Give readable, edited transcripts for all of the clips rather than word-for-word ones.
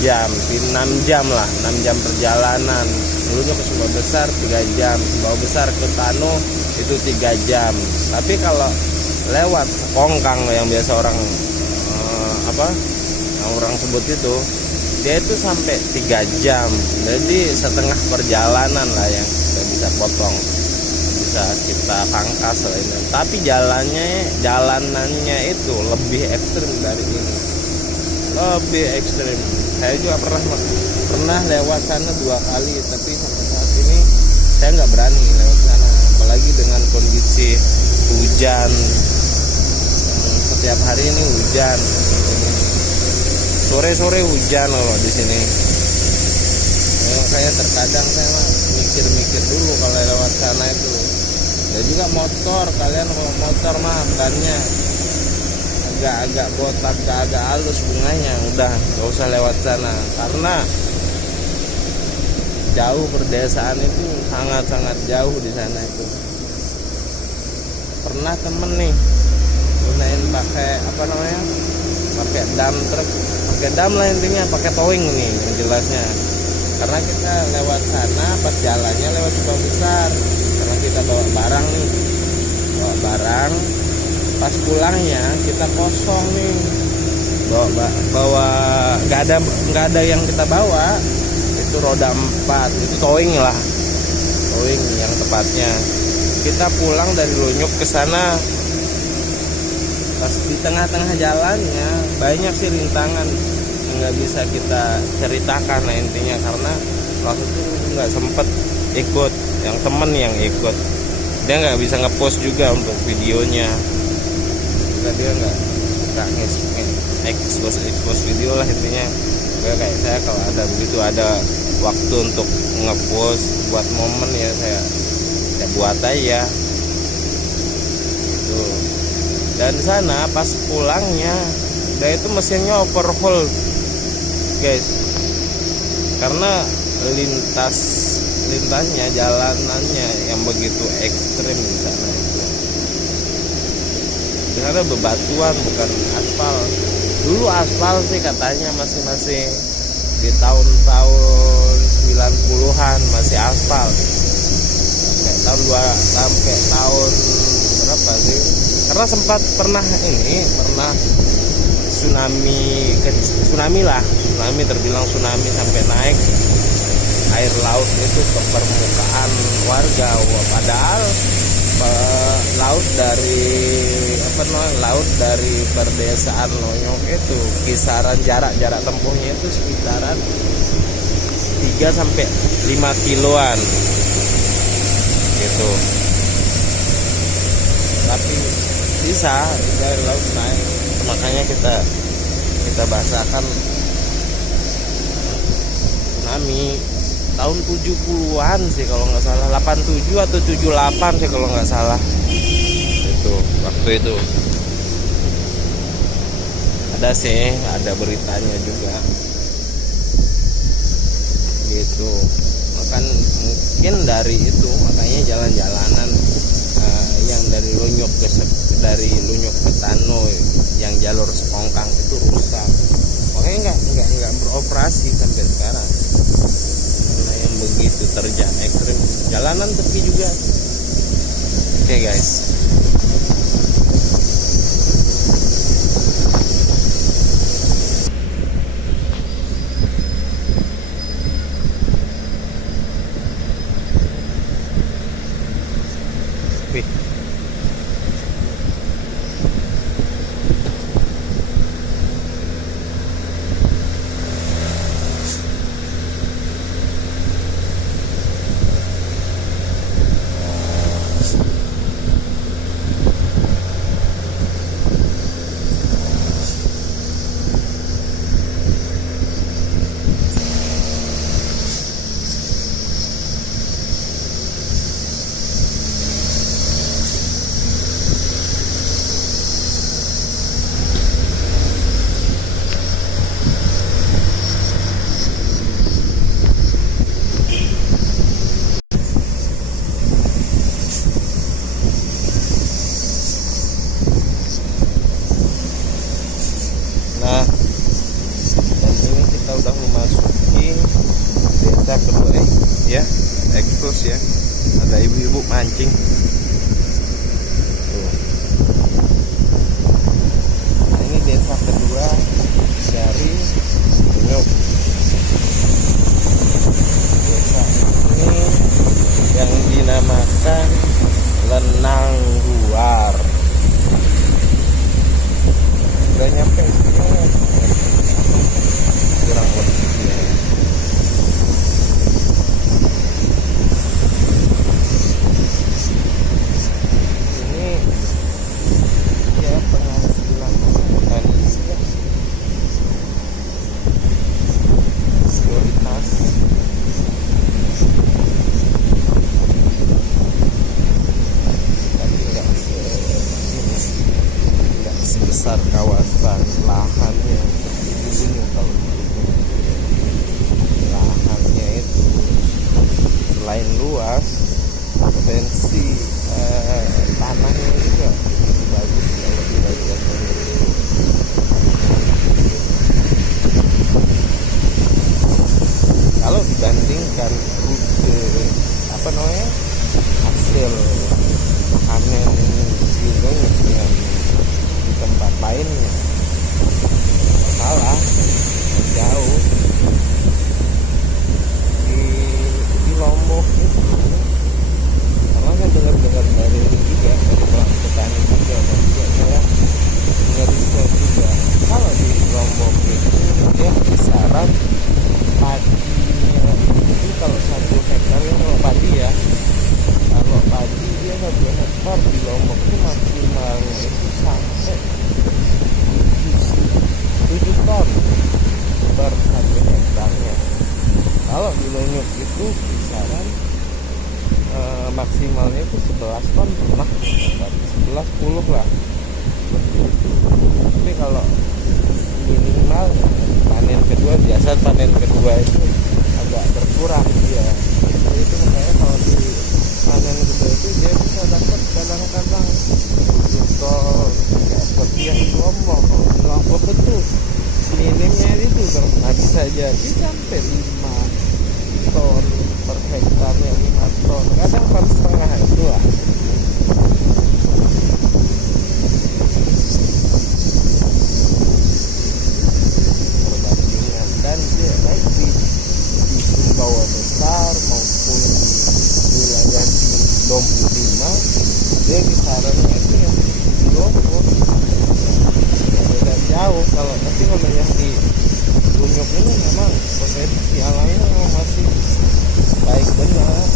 jam, 6 jam lah, 6 jam perjalanan. Dulunya ke Sumbawa Besar 3 jam, Sumbawa Besar ke Tano itu 3 jam. Tapi kalau lewat Sekongkang yang biasa orang yang orang sebut itu, dia itu sampai 3 jam. Jadi setengah perjalanan lah yang kita bisa potong, bisa kita pangkas lah ini. Tapi jalanannya itu lebih ekstrim dari ini, lebih ekstrim. Saya juga pernah lewat sana 2 kali, tapi sampai saat ini saya nggak berani lewat sana, apalagi dengan kondisi hujan yang setiap hari ini hujan. Sore-sore hujan loh di sini. Makanya terkadang saya mikir-mikir dulu kalau lewat sana itu. Dan juga motor, kalian kalau motor mah bannya agak botak, agak halus bunganya, udah gak usah lewat sana, karena jauh perdesaan itu sangat-sangat jauh di sana itu. Pernah temen nih gunain pakai pakai dam truk, pakai dam lah intinya, pakai towing nih yang jelasnya. Karena kita lewat sana pas jalannya lewat Sumbawa Besar, karena kita bawa barang, pas pulangnya kita kosong nih, bawa nggak ada yang kita bawa, itu roda 4, itu towing yang tepatnya. Kita pulang dari Lunyuk ke sana, pas di tengah-tengah jalannya banyak sih rintangan yang nggak bisa kita ceritakan lah intinya, karena waktu itu nggak sempet ikut, yang temen yang ikut, dia nggak bisa ngepost juga untuk videonya, dia nggak expose video lah intinya. Kayak saya kalau ada begitu, ada waktu untuk ngepost buat momen ya saya buat aja gitu. Dan sana pas pulangnya udah itu mesinnya overhaul guys, karena lintasnya jalanannya yang begitu ekstrim di sana itu. Di sana bebatuan bukan aspal. Dulu aspal sih katanya masih di tahun-tahun 90-an masih aspal. Sampai tahun berapa sih? Karena sempat pernah tsunami terbilang tsunami sampai naik air laut itu ke permukaan warga. Padahal laut dari perdesaan Lonyok itu kisaran jarak tempuhnya itu sekitaran 3 sampai 5 kiloan gitu. Tapi bisa dari laut naik, makanya kita bahasakan tsunami tahun 70-an sih kalau nggak salah, 87 atau 78 sih kalau nggak salah. Itu waktu itu ada beritanya juga gitu. Mungkin dari itu makanya jalan-jalanan yang dari Lunyuk ke Tano yang jalur Sekongkang itu rusak, makanya nggak beroperasi sampai sekarang karena yang begitu terjang ekstrim. Jalanan tepi juga. Oke guys, udah memasuki desa kedua ya, ekspos ya. Ada ibu-ibu mancing. Tuh. Nah, ini desa kedua dari Lunyuk. Desa ini yang dinamakan Lenang Luar. Udah nyampe kurang lebih ya. Ini ya penghasilan petani ya. Prioritas tapi nggak sebesar kawasan lahannya ini. Kalau lahannya itu selain luas, potensi tanahnya juga bagus kalau dibandingkan dengan itu. Kalau dibandingkan rute hasil panen di Lunyuk dengan di tempat lainnya, malah jauh. Di Lombok itu, karena saya dengar dari ini juga, dari orang petani juga, dan juga saya ngeriset juga, kalau di Lombok itu dia kisaran padinya itu kalau 1 hektar ya, kalau padi ya, kalau padi dia 1 hektar di Lombok itu maksimalnya itu sampai 7 ton per 1 hektarnya. Kalau di Lunyuk itu kisaran maksimalnya itu 11 ton pernah, 11-10 lah. Tapi kalau minimal panen kedua, biasa panen kedua itu agak berkurang dia. Jadi itu makanya kalau di panen kedua itu dia bisa dapat kadang-kadang 7 ton seperti yang di Lombok. Kalau di Lombok itu minimnya itu bisa jadi sampai 5 ton per hektarnya, 5 ton, kadang 4,5 itu lah. Perbandingan, dan dia baik di Sumbawa Besar maupun di wilayah di Lombok 5, dia kisarannya itu yang di Lombok beda jauh. Tapi kalau yang di Lunyuk ini memang potensi alamnya memang masih baik benar.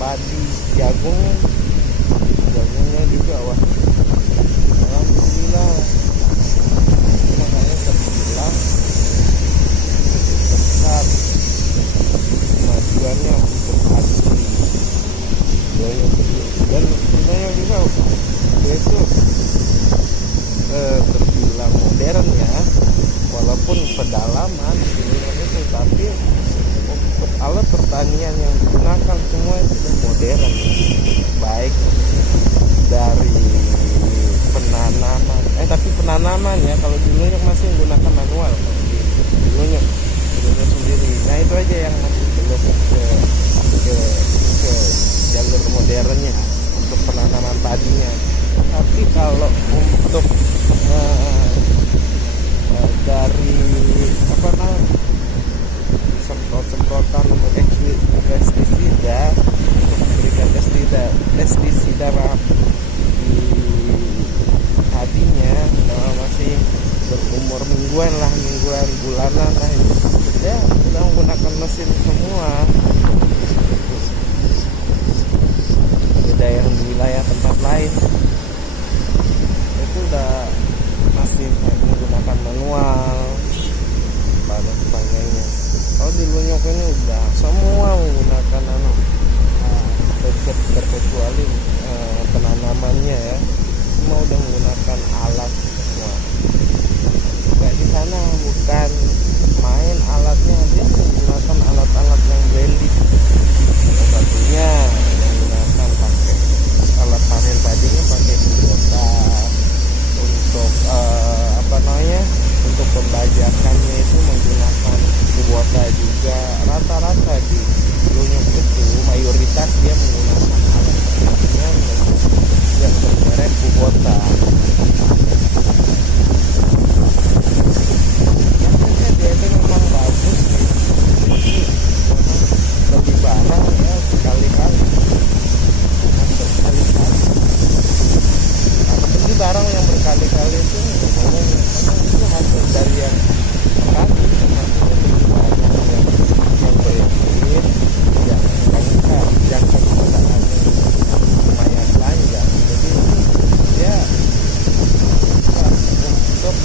Padi, jagungnya juga wah, alhamdulillah. Makanya terbilang besar kemajuannya untuk padi dan sebenarnya juga dia itu terbilang modern ya, walaupun pedalaman itu, tapi untuk alat pertanian yang digunakan semua itu sudah modern, baik dari penanaman tapi penanaman ya, kalau di Lunyuk masih menggunakan manual di Lunyuk sendiri. Nah itu aja yang masih belum ke jalur modernnya untuk penanaman padinya. Tapi kalau untuk dari semprotan untuk pestisida, untuk memberikan pestisida di padinya, masih berumur mingguan bulanan lah, itu sudah menggunakan mesin semua. Beda yang di wilayah tempat lain itu udah masih menggunakan manual dan sebagainya. Kalau di Lunyuk ini udah semua menggunakan terkecuali penanamannya ya, semua udah menggunakan alat semua. Kayak di sana bukan main alatnya, dia menggunakan alat-alat yang branded. Satunya yang menggunakan pakai alat panen padinya pakai Kubota, untuk juga rata-rata di Lunyuk itu mayoritas dia menggunakan alat pertanian yang bermerek Kubota. Biasanya dia itu memang bagus nih. Jadi memang beli barang ya sekali-kali, berkali-kali. Nah, beli barang yang berkali-kali itu ngomong karena itu hasil dari yang tadi, maksudnya beli barang yang berizin, yang lengkap, yang kegunaannya lumayan panjang. Jadi ya untuk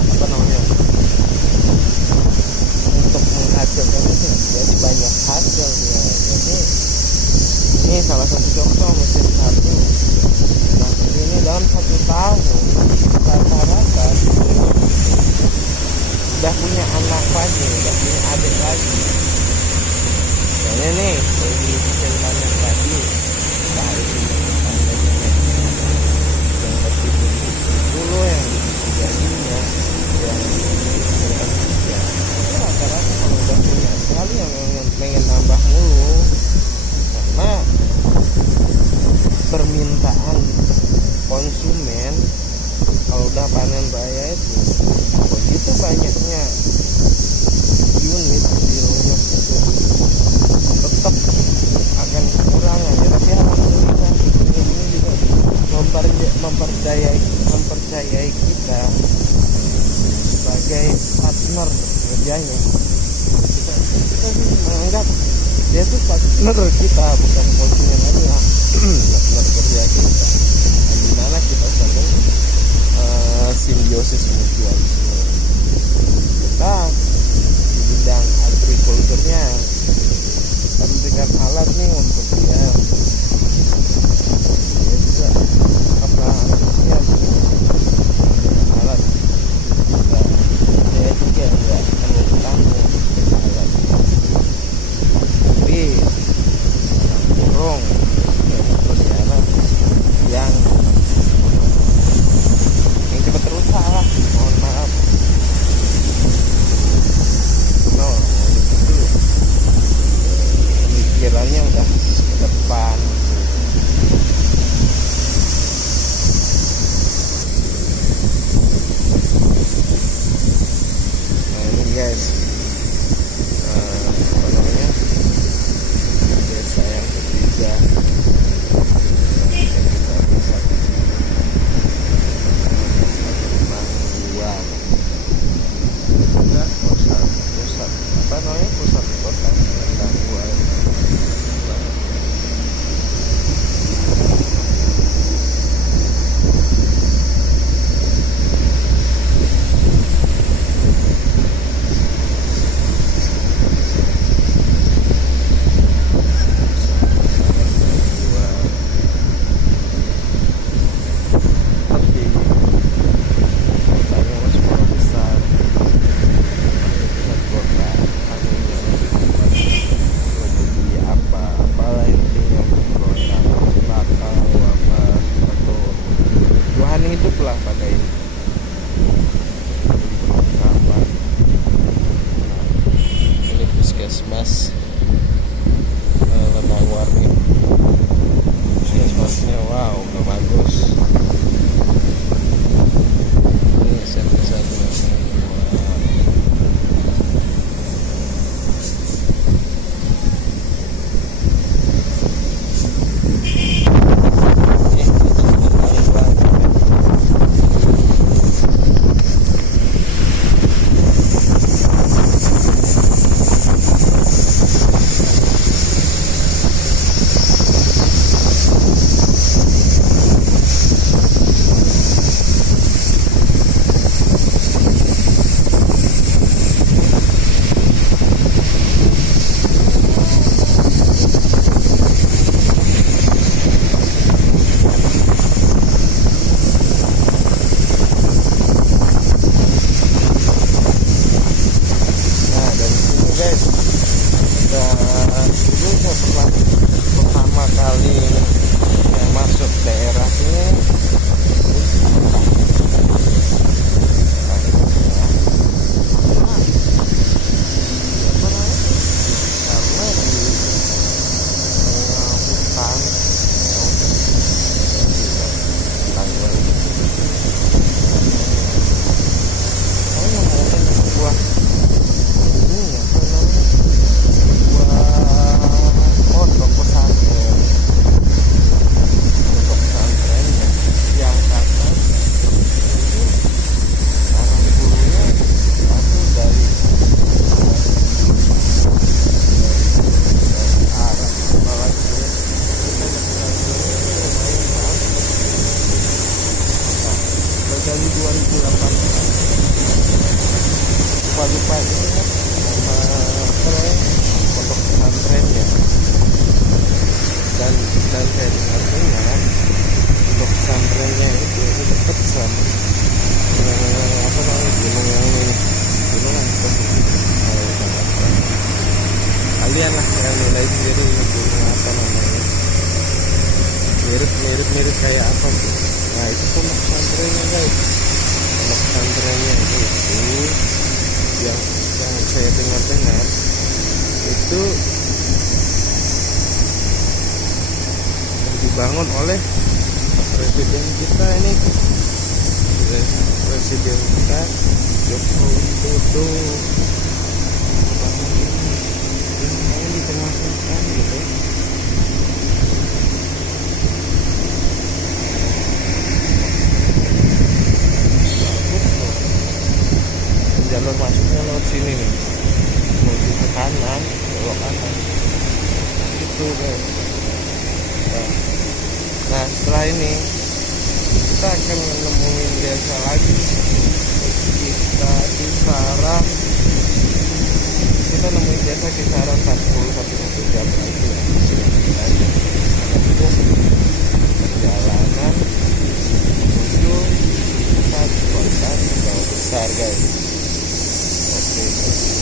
apa namanya, untuk menghasilkan itu jadi banyak hasilnya. Jadi ini salah satu contoh mesin satu. Nah ini dalam 1 tahun rata-rata udah punya anak lagi, udah punya adik lagi. Kayaknya nih dari mesin panen tadi tarik yang lebih dulu yang jadinya yang ya rata-rata kalau udah punya sekali yang pengen nambah mulu karena permintaan konsumen kalau udah panen raya itu begitu banyaknya unit di Lunyuk itu tetap akan kekurangan ya. Tapi alhamdulillah ini juga mempercayai kita sebagai partner kerjanya. Kita sih menganggap dia tuh partner kita, bukan konsumen lagi ya. Partner kerja kita, dimana kita saling simbiosis mutualisme. Kita di bidang agrikulturnya kita memberikan alat nih untuk dia juga apa antusias memberikan alat kita. Saya juga enggak tanggung alat, tapi burung pelihara yang cepat rusak lah, mohon maaf. Itu pemikirannya udah ke depan. Nah ini guys, apa namanya, desa yang ketiga yang kita lihat di sini. Pusat apa namanya, pusat kota Tangguan. lupa ingat nama apa namanya pondok pesantrennya. Dan saya dengar pondok pesantrennya itu dekat sama apa namanya gunung yang ini, gunung apa sih, kalian lah yang nilai sendiri gunung apa namanya, mirip kayak apa tuh. Nah itu pondok pesantrennya guys, pondok pesantrennya itu yang saya dengar itu dibangun oleh presiden kita ini, presiden kita Joko Widodo. Bangun ini di tengah hutan gitu. Jalur masuknya lewat sini nih, menuju ke kanan, belok kanan itu guys. Nah setelah ini kita akan nemuin desa lagi, kita nemuin desa kisaran 40-50 jam lagi ya. Untuk perjalanan menuju kota besar guys. Oke.